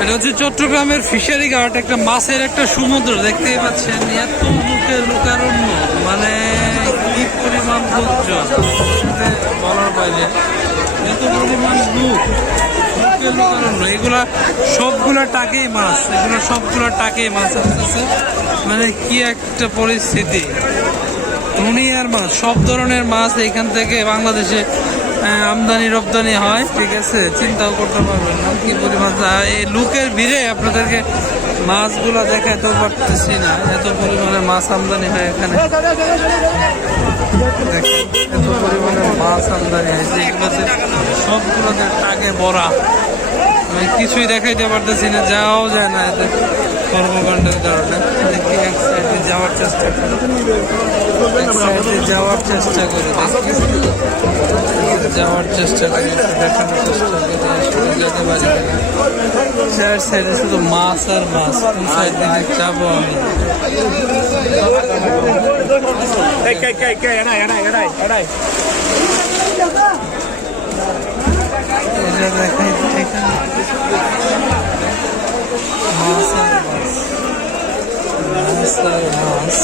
এটা হচ্ছে চট্টগ্রামের ফিশারি ঘাট, একটা মাছের একটা সমুদ্র দেখতেই পাচ্ছেন। এত লোকারণ্য, মানে কি পরিমাণ লোকজন বলার বাইরে, এত পরিমাণ লোকারণ্য। এগুলা সবগুলা টাকেই মাছ, এগুলো সবগুলা টাকেই মাছ আসতেছে। মানে কি একটা পরিস্থিতি, দুনিয়ার মাছ, সব ধরনের মাছ এইখান থেকে বাংলাদেশে আমদানি রপ্তানি হয়। ঠিক আছে, চিন্তাও করতে পারবেন না কি পরিমাণ। এই লোকের ভিড়ে আপনাদেরকে মাছগুলো দেখাতেও পারতেছি না, এত পরিমাণে মাছ আমদানি হয় এখানে। দেখেন এত পরিমাণে মাছ আমদানি হয়েছে, এগুলোতে সবগুলোতে টাকে ভরা। আমি কিছুই দেখাইতে পারতেছি না, যাওয়াও যায় না এতে কর্মকাণ্ডের কারণে। দেখি এক সাইডে যাওয়ার চেষ্টা করি, এক সাইডে যাওয়ার চেষ্টা করি, যাওয়ার চেষ্টা করি, দেখানোর চেষ্টা করি আসলে যেতে পারি কিনা। চার সাইডে শুধু মাছ আর মাছ, কোন সাইড দিকে যাবো আমি? এটা দেখাই এখানে মাছ আর মাছ, মাছ আর মাছ।